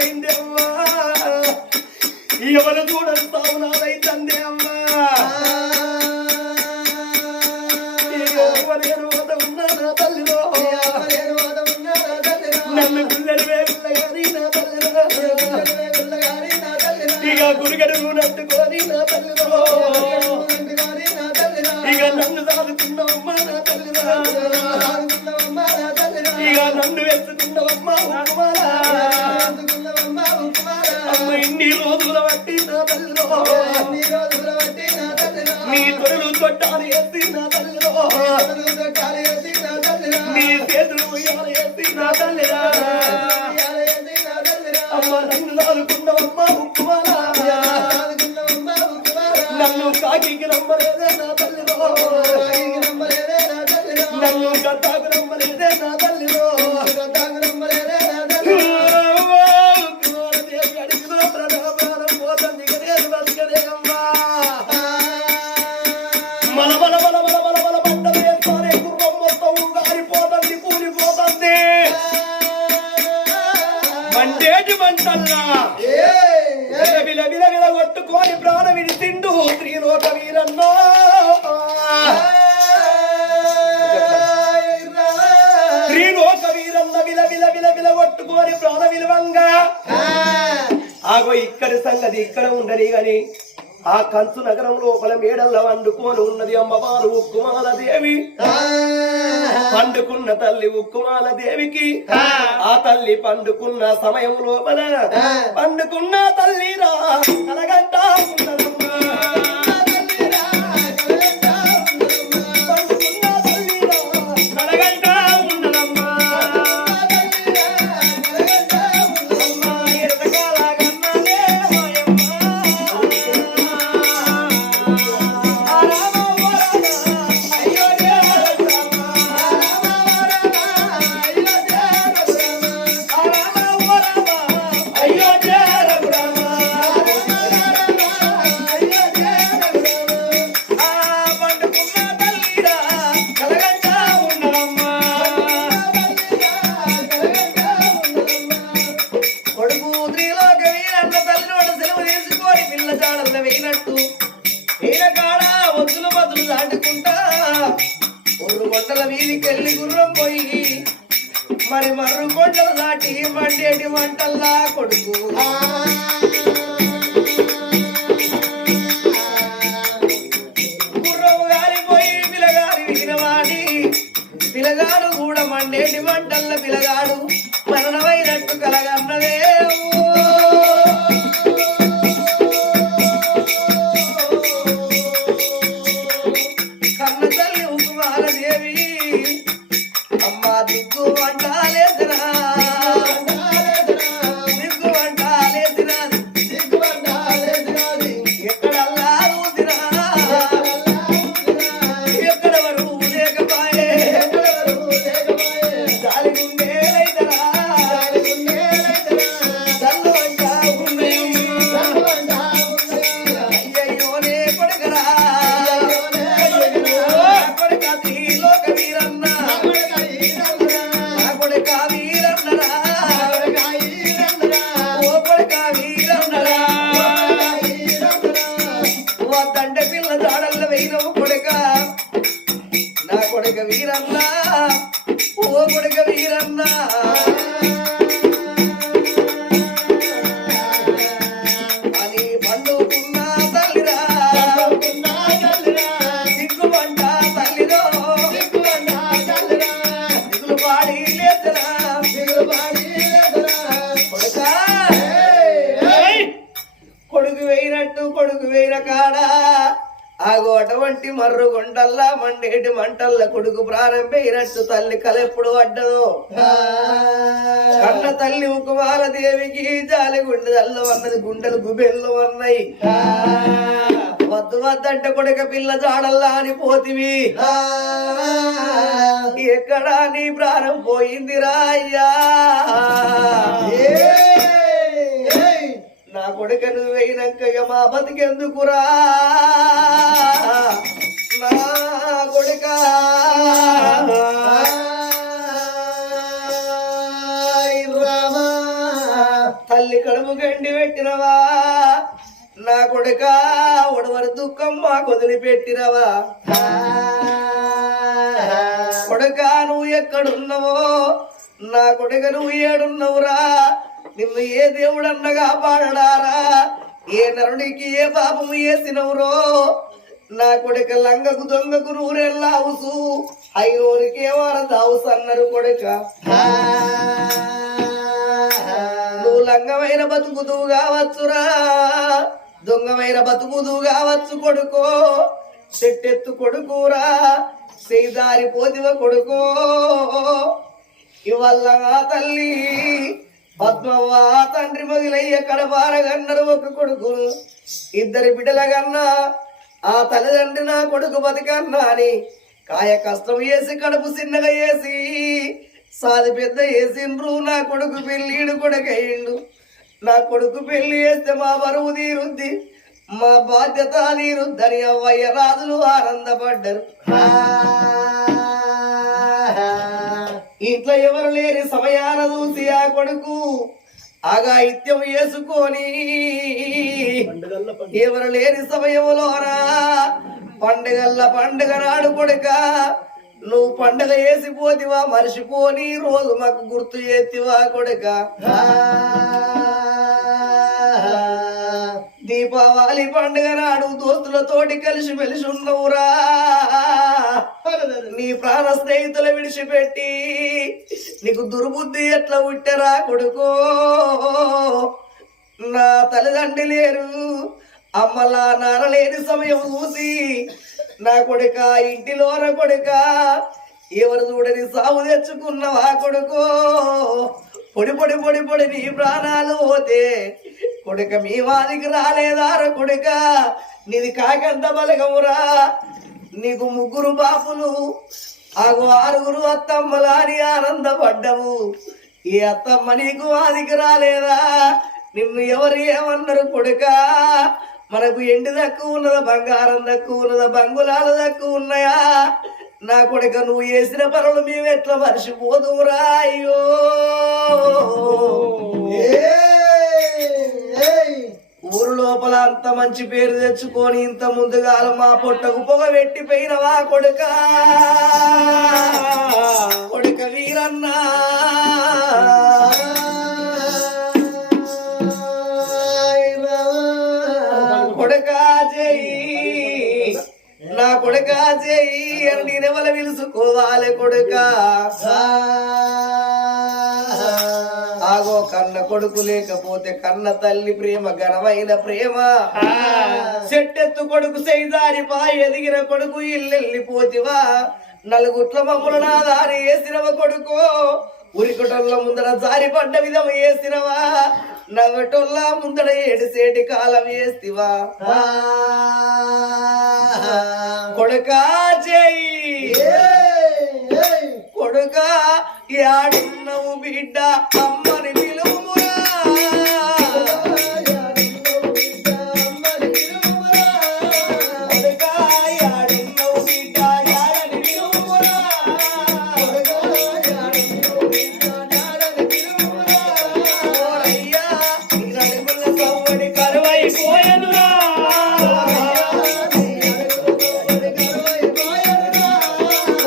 నాదైంది అమ్మా ఎవరు చూడని సావు నాదైంది అమ్మా ఉన్నా నా తల్లిలో నన్ను గుండెలు వేగులగాని నా తల్లిలో ఇక గురిగడు నట్టుకొని నా తల్లిలో ఇక నన్ను సాదుకున్నావమ్మా నా తల్లిలో ఇక నన్ను వేసుకున్నావమ్మా అమ్మ ఇన్ని రోజుల బట్టి నా తల్లిలో నీ తొడులు తొట్టాలు వేసి నా తల్లిలో నీ చేతులు ఉయ్యాలు వేసి నా తల్లిరా అమ్మ నన్ను సాదుకున్నావమ్మా ఉక్కుమాలా నన్ను కాకికి రమ్మలేదే నా తల్లిలో నన్ను గట్టాకు రమ్మలేదే నా తల్లిలో మండేటి మంటల్లా విల విల విల కొట్టుకొని ప్రాణ విడిసిండు త్రిలోక వీరన్నో త్రిలోక వీరన్న విల విల విల విల కొట్టుకొని ప్రాణ విలువంగా ఆగో ఇక్కడి సంగతి ఇక్కడ ఉండని గాని ఆ కంచు నగరం లోపల మేడల్ల వండుకొని ఉన్నది అమ్మవారు ఉక్కుమాల దేవి పండుకున్న తల్లి ఉక్కుమాల దేవికి ఆ తల్లి పండుకున్న సమయం లోపల పండుకున్న తల్లి రా కలగంట మరి మర్రు కొండలు దాటి మండేటి మంటల్లా కొడుకు గుర్రము గాలిపోయి పిలగాలి విగినవాడి పిలగాడు కూడా మండేటి మంటల్ల పిలగాడు మరణమైనట్టు కలగన్నదే కన్న తల్లి ఉక్కుమాల దేవి అమ్మా దిక్కు వంటాలేదురా దిక్కు వంటాలేదురా ఎక్కడల్లా ఊదిరా ఎక్కడ వరకు లేకపాయే గాలి గుండేలైతరా దల్లు వంటా ఉన్నాయి అయ్యయ్యోనే కొడుకరా కొడుక త్రిలోక వీరన్న తండ్రి పిల్ల జాడల్ల వెయ్యవు కొడుక నా కొడుక వీరన్నా ఓ కొడుక వీరన్నా అని పండుకున్న తల్లిరా దిక్కుమంట తల్లిలో దిగులు పాడి లేదరా కొడుకు వేయినట్టు కొడుకు వేయిన కాడా ఆగో అటువంటి మర్రు గుంటల్లా మండేటి మంటల్ల కొడుకు ప్రాణం వేయినట్టు తల్లి కలెప్పుడు పడ్డదో కన్న తల్లి ఉక్కుమాల దేవికి జాలి గుండెల్లో అన్నది గుండెలు గుబెల్లో అన్నాయి వద్దు వద్దంటే కొడుక పిల్ల జాడల్లా అని పోతివి ఎక్కడా నీ ప్రాణం పోయిందిరా అయ్యా నా కొడుక నువ్వు వేయినాక మా బతికెందుకురా నా కొడుక తల్లి కడుపు గండి పెట్టినవా నా కొడుక ఒడవరి దుఃఖం మా కొదిలిపెట్టినవా కొడుక నువ్వు ఎక్కడున్నావో నా కొడుక నువ్వు ఏడున్నవురా నిన్ను ఏ దేవుడన్నగా పాడడారా ఏ నరుడికి ఏ పాపము చేసినవురో నా కొడుక లంగకు దొంగకు నూరెల్లావుసు ఐనోరికి ఏమారదావుసు అన్నారు కొడుక నువ్వు లంగమైన బతుకుదువు కావచ్చురా దొంగమైన బతుకుదువు కావచ్చు కొడుకో చెట్టెత్తు కొడుకురా సేదారి పోదివ కొడుకో ఇవల్ల తల్లి పద్మవ్వ తండ్రి మొగిలయ్య కడబారగన్నారు ఒక కొడుకు ఇద్దరి బిడ్డల కన్నా ఆ తల్లిదండ్రి నా కొడుకు బతికన్నా అని కాయ కష్టం వేసి కడుపు చిన్నగా వేసి సాది పెద్ద వేసిండ్రు నా కొడుకు పెళ్ళిడు కొడుకయ్యిండు నా కొడుకు పెళ్లి చేస్తే మా బరువు తీరుద్ది మా బాధ్యత తీరుద్దని అవ్వయ్య రాజులు ఆనందపడ్డారు ఇంట్లో ఎవరు లేని సమయాన చూసి ఆ కొడుకు అగాయిత్యం వేసుకొని ఎవరు లేని సమయంలోనా పండుగ నాడు కొడుక నువ్వు పండుగ వేసిపోతివా మర్చిపోని రోజు మాకు గుర్తు చేతివా కొడుక దీపావళి పండుగ నాడు దోస్తులతోటి కలిసి మెలిసి ఉన్నవురా నీ ప్రాణ స్నేహితుల విడిచిపెట్టి నీకు దుర్బుద్ధి ఎట్లా పుట్టరా కొడుకో నా తల్లిదండ్రి లేరు అమ్మలా నాన్న లేని సమయం చూసి నా కొడుక ఇంటిలోన కొడుక ఎవరు చూడని సాగు తెచ్చుకున్నవా కొడుకో పొడి పొడి పొడి పొడి నీ ప్రాణాలు పోతే కొడుక మీ వాదికి రాలేదార కొడుక నీది కాకంత బలగమురా నీకు ముగ్గురు బాపులు ఆగు ఆరుగురు అత్తమ్మలాని ఆనందపడ్డవు ఈ అత్తమ్మ నీకు వాదికి రాలేదా నిన్ను ఎవరు ఏమన్నారు కొడుక మనకు ఎండి తక్కువ ఉన్నదా బంగారం తక్కువ ఉన్నదా బంగులాలు తక్కువ ఉన్నాయా నా కొడుక నువ్వు చేసిన పనులు మేము ఎట్లా మర్చిపోదురా అయ్యో ఊరు లోపల అంత మంచి పేరు తెచ్చుకొని ఇంత ముందుగా మా పొట్టకు పొగ పెట్టిపోయినవా కొడుక కొడుక వీరన్నా కొడుక చెయ్యి నా కొడుక చెయ్యి అని నేనెవల పిలుచుకోవాలి కొడుక ఆగో కన్న కొడుకు లేకపోతే కన్న తల్లి ప్రేమ ఘనమైన ప్రేమ చెట్టెత్తు కొడుకు సైదారిపా ఎదిగిన కొడుకు ఇల్లెళ్ళిపోతివా నలుగుట్ల మమ్మల నా దారి వేసినవ కొడుకో ఉరికటొల్ల ముందర జారి పడ్డ విధం వేసినవా నవ్వటొల్ల ముందర ఏడిసేటి కాలం వేస్తివా కొడుకా చెయ్యి కొడుక యాడున్నవు బిడ్డ అమ్మని పిలువుమురా కొడుక యాడున్నవు బిడ్డ యాడని పిలువుమురా ఓరయ్యా నీ నడుముల సవ్వడి కరువైపోయెనురా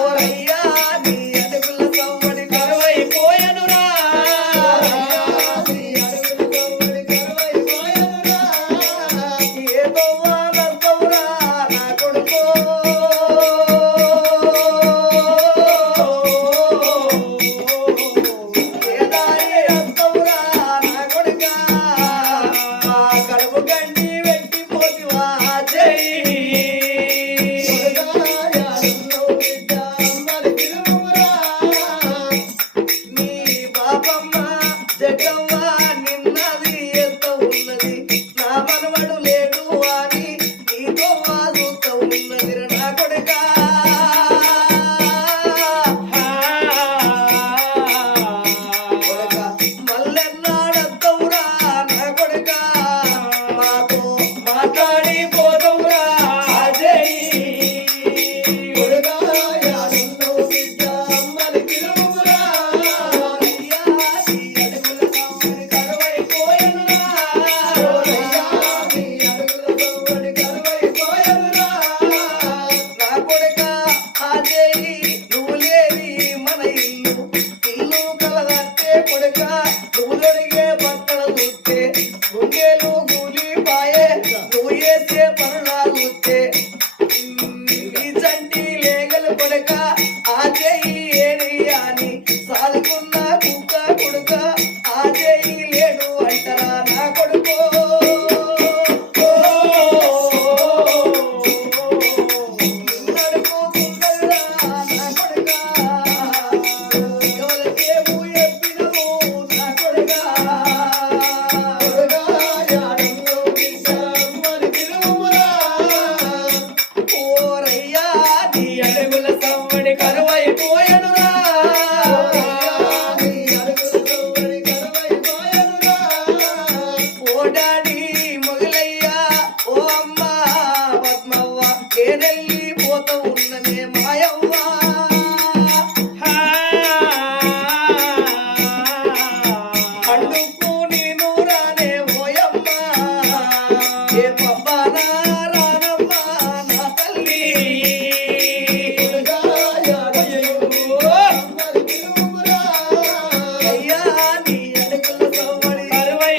ఓరయ్యా నీ అడుగుల సవ్వడి కరువైపోయెనురా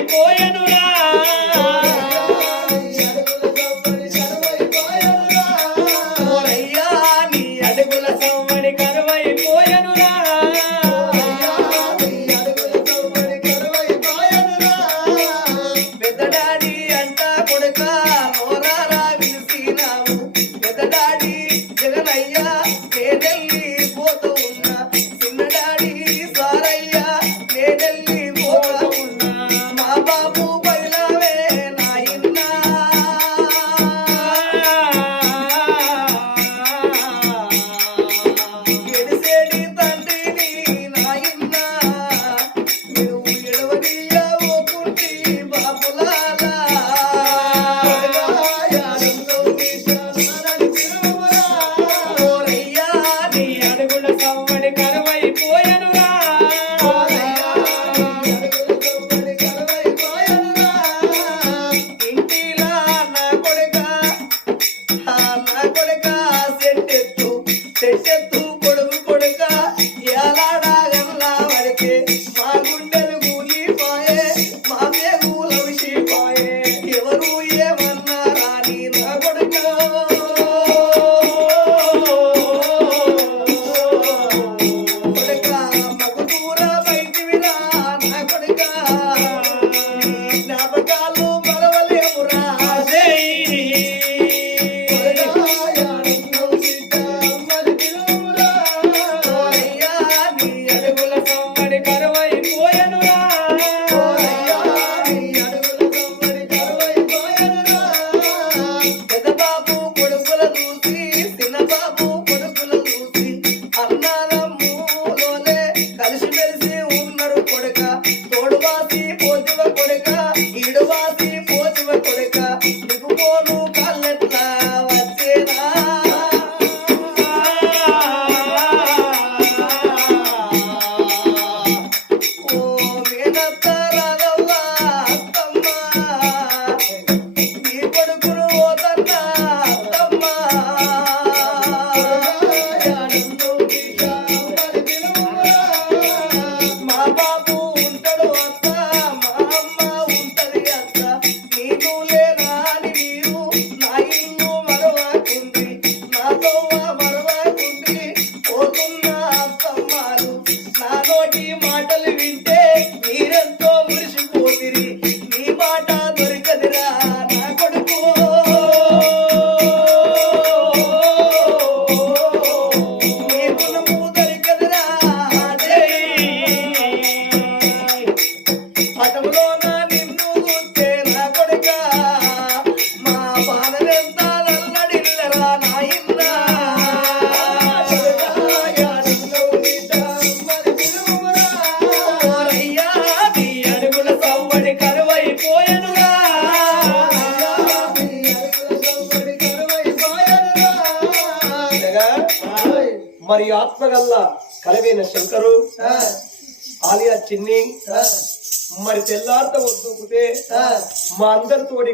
కరువైపోయెనురా ఓరయ్యా నీ అడుగుల సవ్వడి కరువైపోయెనురా పెద్ద డాడీ అంట కొడుక నోరారా విలిసినావు పెద్ద డాడీ జగనయ్యా నేనెళ్ళి పోతూ ఉన్నా చిన్న డాడీ సారయ్యా నేనెళ్ళి పోతూ ఉన్నా మా బాబు బయలవే నాయన్నా ఎడిసేడి తండ్రిని నాయన్నా నువ్వు ఎడవడియావో కుంటి బాపులాలా ఓరయ్యా నీ అడుగుల సవ్వడి కరువైపోయెనురా ఇంటిలా నా కొడుక చెట్టెత్తు కొడుకు కొడుక ఎలాడాగల్లా వరకే మా గుండెలు కూలిపాయే మా పేగుల విసిపాయే ఎవరు ఏమన్నారా నీ నా కొడుక కొడుక మగు దూర బయటివిరా నా కొడుక నీ జ్ఞాపకాలు మరవలేమురా ఓరయ్యా నీ అడుగుల సవ్వడి కరువైపోయెనురా పెద్ద బాబు కొడుకుల చూసి చిన్న బాబు కొడుకుల చూసి అన్నాలమ్ములోనే కలిసిమెలిసి ఉన్నారు కొడుక తోడువాసి పోతివ కొడుక ఈడువాసి పోతివ కొడుక నీకు పోను కళ్ళెట్లా వచ్చేనా ఓ మేనత్త రాఘవ్వా అత్తమ్మ నీ కొడుకును ఓదన్నా అత్తమ్మ మా బాబు ఉంటాడు అత్త మా అమ్మ ఉంటది అత్త నీకు లేనా అని మీరు నా ఇల్లు మరవకుంది నా తోవ మరవకుంది పోతున్న అత్తమ్మాలు నా నోటి మాటలు వింటే మీరెంతో మురిసిపోతిరి నీ మాట దొరకదిరా నా కొడుకు నీ గుణము దొరకదిరా పటములోన నిన్ను గుర్తే నా కొడుక మా బాధలెంత నల్లడిల్లరా నాయన్నా ఓరయ్యా నీ అడుగుల సవ్వడి కరువైపోయెనురా మరి ఆత్మగల్ల కలవైన శంకరు ఆలియా చిన్ని మరి తెల్లార్త వద్దుకుతే మా అందరితోటి